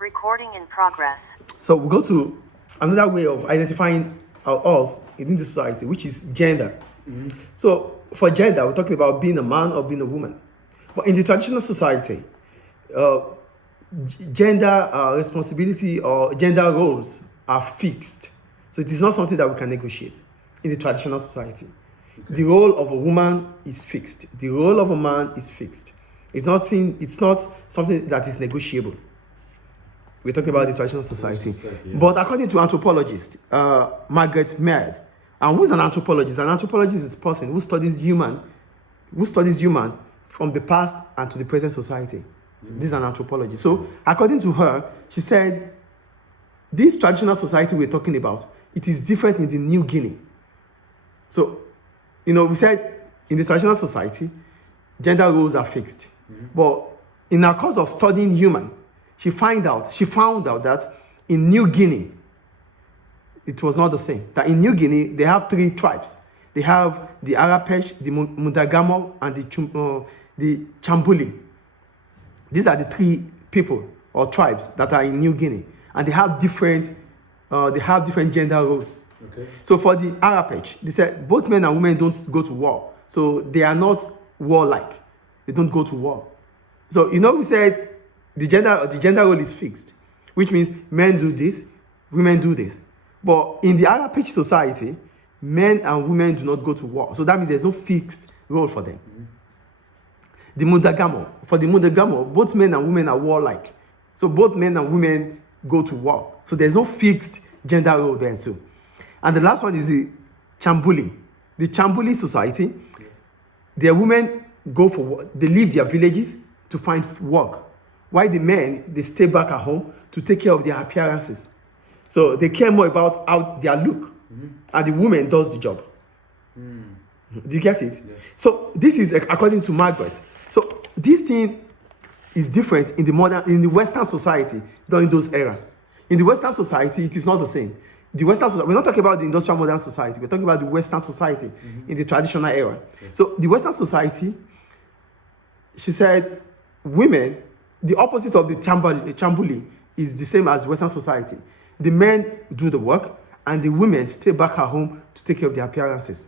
Recording in progress. So we go to another way of identifying us in the society, which is gender. So for gender, we're talking about being a man or being a woman. But in the traditional society, gender responsibility or gender roles are fixed. So it is not something that we can negotiate in the traditional society. Okay. The role of a woman is fixed. The role of a man is fixed. It's not something that is negotiable. We're talking about the traditional society. Yeah. But according to anthropologist Margaret Mead, and who's an anthropologist? An anthropologist is a person who studies human from the past and to the present society. So this is an anthropologist. So according to her, she said, this traditional society we're talking about, it is different in the New Guinea. So, we said in the traditional society, gender roles are fixed. But in her course of studying human, she found out that in New Guinea, it was not the same. That in New Guinea, they have 3 tribes. They have the Arapesh, the Mundagamo, and the Chambuli. These are the 3 people or tribes that are in New Guinea, and they have different gender roles. Okay. So for the Arapesh, they said both men and women don't go to war, so they are not warlike. They don't go to war. So we said the gender role is fixed, which means men do this, women do this. But in the Arapesh society, men and women do not go to war. So that means there's no fixed role for them. The for the Mundagamo, both men and women are warlike. So both men and women go to war. So there's no fixed gender role there too. And the last one is the Chambuli. The Chambuli society, their women go for work. They leave their villages to find work. While the men, they stay back at home to take care of their appearances. So they care more about how their look. And the woman does the job. Do you get it? Yeah. So this is according to Margaret. So this thing is different in the Western society during those eras. In the Western society, it is not the same. The Western society, we're not talking about the industrial modern society. We're talking about the Western society in the traditional era. Yes. So the Western society, she said, women, the opposite of the Chambuli is the same as Western society. The men do the work, and the women stay back at home to take care of their appearances.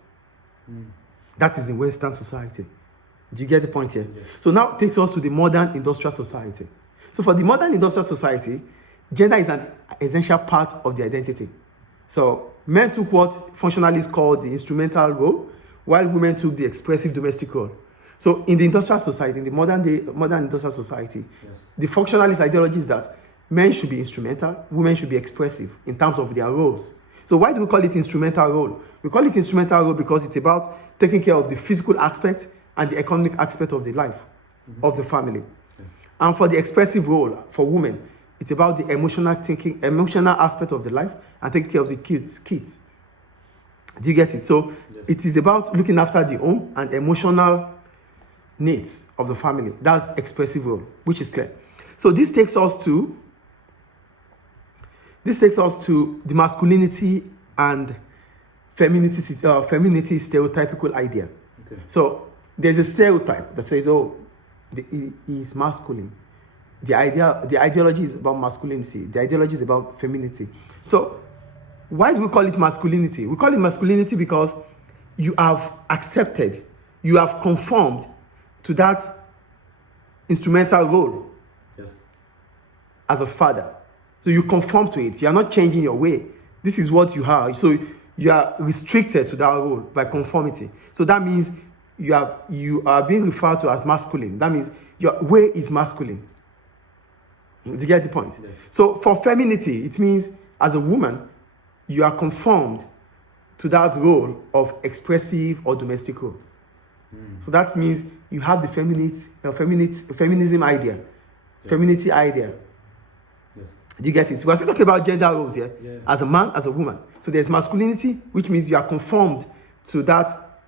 That is in Western society. Do you get the point here? Yes. So now it takes us to the modern industrial society. So for the modern industrial society, gender is an essential part of the identity. So men took what functionalists call the instrumental role, while women took the expressive domestic role. So in the industrial society, in the modern industrial society, the functionalist ideology is that men should be instrumental, women should be expressive in terms of their roles. So why do we call it instrumental role? We call it instrumental role because it's about taking care of the physical aspect and the economic aspect of the life of the family. Yes. And for the expressive role for women, it's about the emotional aspect of the life and taking care of the kids. Do you get it? So yes. It is about looking after the home and emotional needs of the family. That's expressive role, which is clear. So this takes us to the masculinity and femininity stereotypical idea. Okay. So there's a stereotype that says, he is masculine. The ideology is about masculinity. The ideology is about femininity. So why do we call it masculinity? We call it masculinity because you have accepted, you have conformed to that instrumental role. Yes. As a father. So you conform to it. You are not changing your way. This is what you are. So you are restricted to that role by conformity. So that means you are being referred to as masculine. That means your way is masculine. Do you get the point? Yes. So for femininity, it means as a woman, you are conformed to that role of expressive or domestic role. So that means you have the feminism idea, yes. Femininity idea. Yes. Do you get it? We're still talking about gender roles here, yeah. As a man, as a woman. So there's masculinity, which means you are conformed to that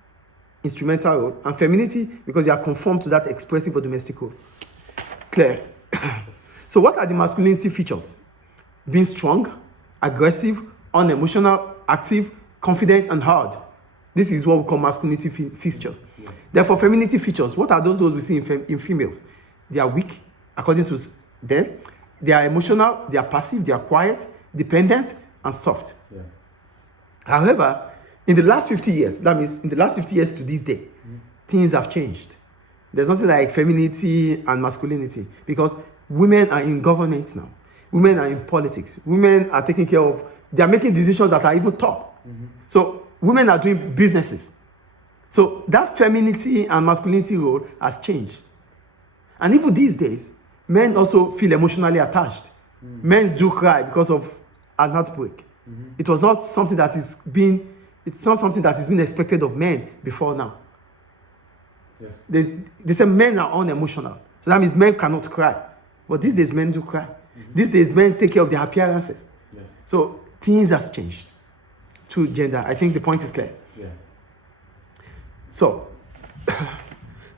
instrumental role, and femininity because you are conformed to that expressive or domestic role. Clear? So what are the masculinity features? Being strong, aggressive, unemotional, active, confident, and hard. This is what we call masculinity features. Yeah. Therefore, femininity features, what are those we see in females? They are weak, according to them, They are emotional, they are passive, they are quiet, dependent, and soft. Yeah. However, in the last 50 years, that means in the last 50 years to this day, things have changed. There's nothing like femininity and masculinity because women are in government now. Women are in politics. Women are taking care of, they are making decisions that are even top. So women are doing businesses. So that femininity and masculinity role has changed. And even these days, men also feel emotionally attached. Men do cry because of an heartbreak. It was not something that is being, it's not something that is being expected of men before now. Yes. They say men are unemotional. So that means men cannot cry. But these days, men do cry. These days, men take care of their appearances. Yes. So things has changed to gender. I think the point is clear. Yeah. So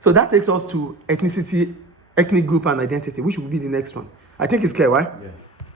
that takes us to ethnicity, ethnic group, and identity, which will be the next one. I think it's clear, right? Yeah.